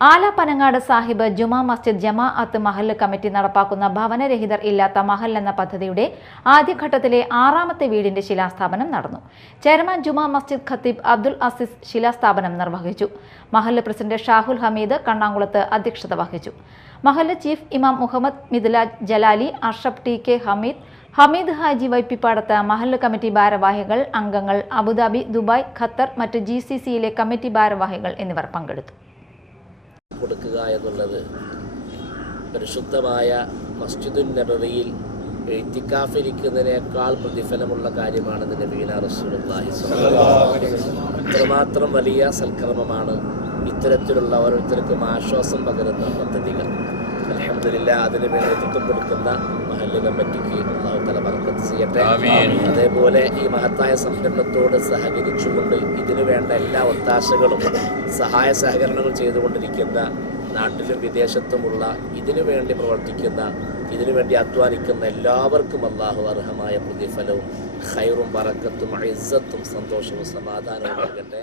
ആലപ്പനങ്ങാട് സാഹിബ് ജുമാ മസ്ജിദ് ജമാഅത്ത് മഹല്ല് കമ്മിറ്റി നടപ്പാക്കുന്ന ഭവനരഹിതർ ഇല്ലാത്ത മഹൽ എന്ന പദ്ധതിയുടെ ആദ്യഘട്ടത്തിലെ 6ാമത്തെ വീടിന്റെ ശിലാസ്ഥാപനം നടന്നു. ചെയർമാൻ ജുമാ മസ്ജിദ് ഖത്തീബ് അബ്ദുൽ അസീസ് ശിലാസ്ഥാപനം നിർവഹിച്ചു. മഹല്ല് പ്രസിഡന്റ് ഷാഹുൽ ഹമീദ് കണ്ണാങ്കുളത്ത് അധ്യക്ഷത വഹിച്ചു. മഹല്ല് ചീഫ് ഇമാം മുഹമ്മദ് മിദ്ലാജ് ജലാലി, അഷ്റഫ് ടി കെ ഹമീദ് ഹാജി വൈപ്പിപ്പാടത്ത്, മഹല്ല് കമ്മിറ്റി ഭാരവാഹികൾ, അംഗങ്ങൾ, അബുദാബി, ദുബായ്, ഖത്തർ, മറ്റ് GCCയിലെ കമ്മിറ്റി ഭാരവാഹികൾ എന്നിവർ പങ്കെടുത്തു. കൊടുക്കുക എന്നുള്ളത് പരിശുദ്ധമായ മസ്ജിദുൻ നബവിയിൽ ഇത്തിക്കാഫിരിക്കുന്നതിനേക്കാൾ പ്രതിഫലമുള്ള കാര്യമാണെന്ന് നബിയുനാ റസൂലുള്ളാഹി സ്വല്ലല്ലാഹു അലൈഹി വസല്ലം. അത്രമാത്രം വലിയ സൽക്കർമ്മമാണ് ഇത്തരത്തിലുള്ള ഓരോരുത്തർക്കും ആശ്വാസം പകരുന്ന പദ്ധതികൾ. അൽഹംദുലില്ലാഹ് അതിന് നേതൃത്വം കൊടുക്കുന്ന മഹല്ല് കമ്മിറ്റിക്ക് അല്ലാഹു തആല ബർക്കത്ത് ചെയ്യട്ടെ. അതേപോലെ ഈ മഹത്തായ സംരംഭത്തോട് സഹകരിച്ചുകൊണ്ട് ഇതിനു വേണ്ട എല്ലാ ഒത്താശകളും സഹായ സഹകരണങ്ങൾ ചെയ്തുകൊണ്ടിരിക്കുന്ന നാട്ടിലും വിദേശത്തുമുള്ള ഇതിനു വേണ്ടി പ്രവർത്തിക്കുന്ന, ഇതിനു വേണ്ടി അധ്വാനിക്കുന്ന എല്ലാവർക്കും അല്ലാഹു അർഹമായ പ്രതിഫലവും ഖൈറും ബറക്കത്തും ഇസ്സത്തും സന്തോഷവും സമാധാനവും നൽകട്ടെ.